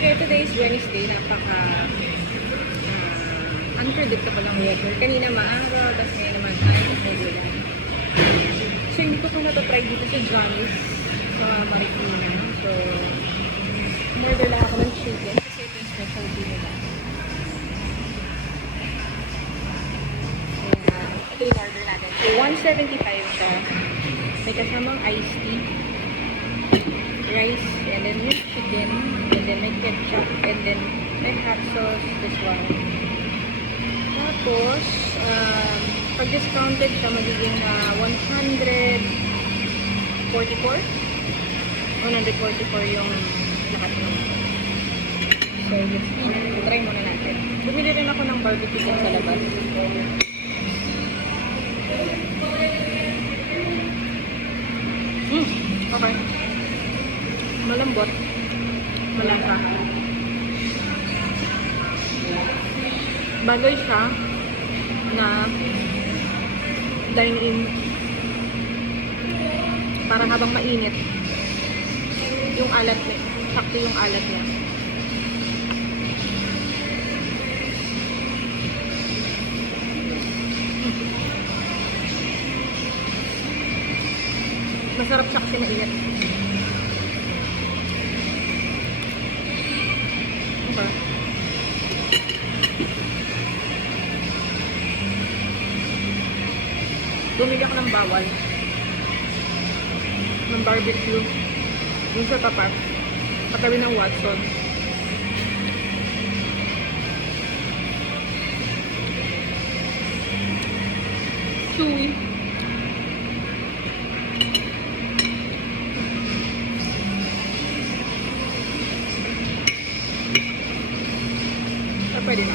Okay, today is Wednesday. Unpredictable ang weather. Kanina maaraw, tapos ngayon naman ay umuulan. So, hindi ko pa natatry dito sa Johnny's sa Marikina. So, umorder lang ako ng chicken kasi ito yung specialty nila. Kaya, ito yung order natin. So, 175 siya. May kasamang iced tea, rice, and then may chicken, and then may ketchup, and then may hot sauce, this one. Tapos, pag discounted siya, magiging 144 yung lahat ng. So, yes, try muna natin. Bumili rin ako ng barbecue sa labas. Okay. Malambot. Malasa. Bagay siya na dine-in. Para habang mainit, yung alat niya. Sakto yung alat niya. Masarap siya kasi mainit. Okay. Bumili ako ng bawal. Ng barbecue. Yung sa tapat. Katabi ng Watson. Chewy. Pwede na.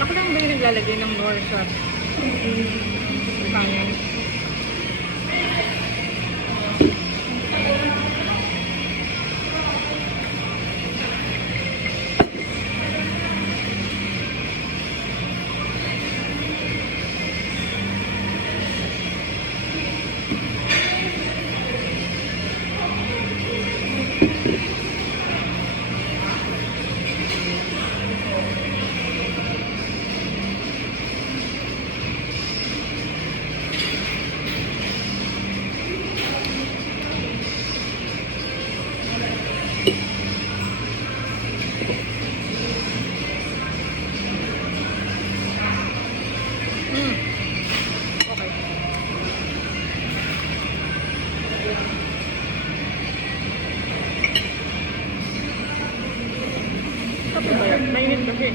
Ako lang ba yung naglalagay ng Knorr sa pangyan? Mainit kasi.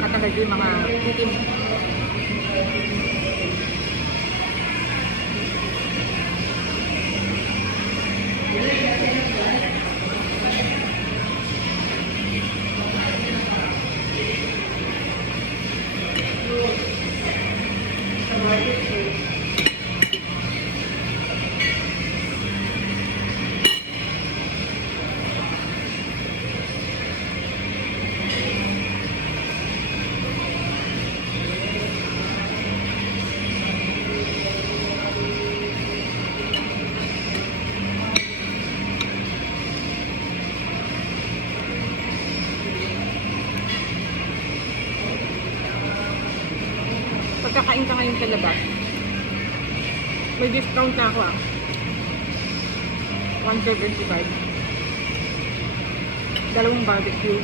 Tatanggal yung mga itim. Pagkakain ka ngayon sa labas, may discount na ako 175. Dalawang barbecue,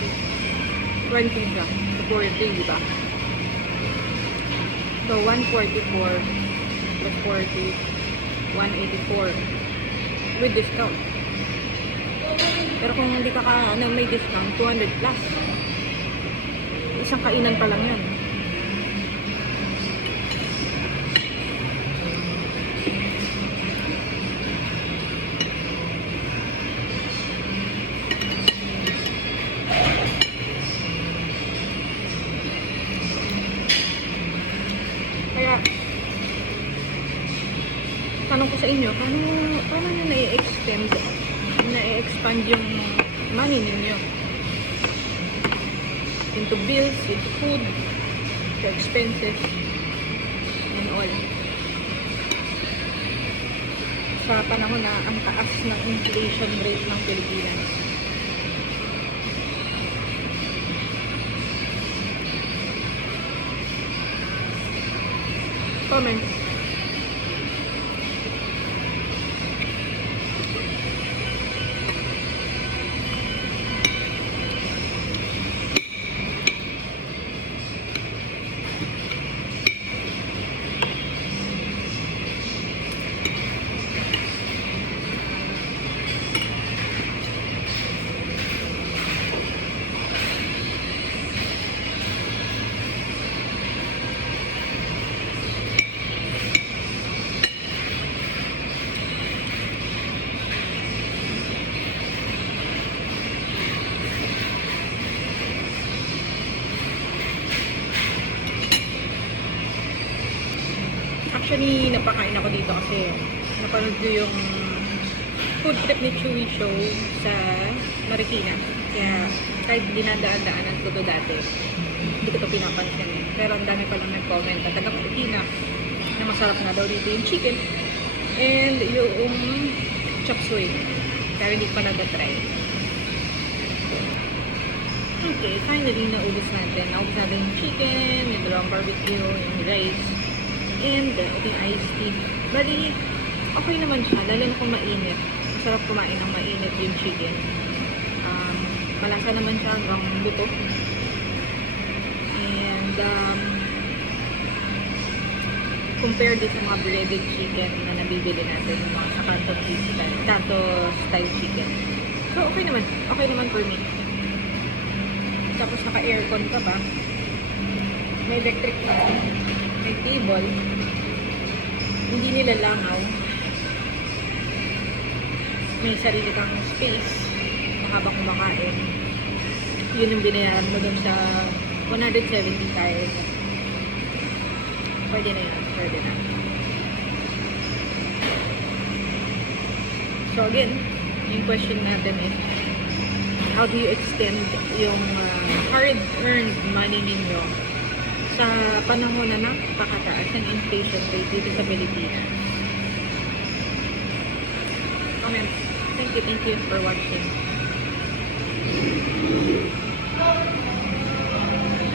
20 siya. 40, di ba? So, 144 plus 40, 184 with discount. Pero kung hindi ka may discount, 200 plus. Isang kainan pa lang yan. tanong ko sa inyo, paano nyo na-expand yung money ninyo? Into bills, into food, into expenses, and all. Sa panahon na ang taas ng inflation rate ng Pilipinas. Comment. Actually, napakain ako dito kasi napanood ko yung food trip ni Chewy show sa Marikina. Kaya kahit dinadaan-daanan ko to dati, hindi ko to pinapansin. Pero ang dami palang nag-comment na taga Marikina na masarap nga daw dito yung chicken and yung chop suey. Pero hindi ko pa nag-try. Okay, finally naubos natin. Naubos natin yung chicken, yung dalawang barbecue, yung rice, and yung iced tea. Bali, okay naman siya, lalo na kung mainit. Masarap kumain ng mainit yung chicken. Malasa naman siya hanggang luto. And compared din sa mga breaded chicken na nabibili natin, yung mga sa Kanto style chicken. So, okay naman. Okay naman for me. Tapos naka-aircon ka ba? May electric pa. May table. Hindi nila langaw. May sarili kang space habang kumakain. Yun yung binayaran mo dun sa 175. Pwede na yun. Pwede na. So again, yung question natin is, how do you extend yung hard-earned money ninyo sa panahon na napakataas ng inflation rate dito sa Pilipinas? Comment. Thank you for watching.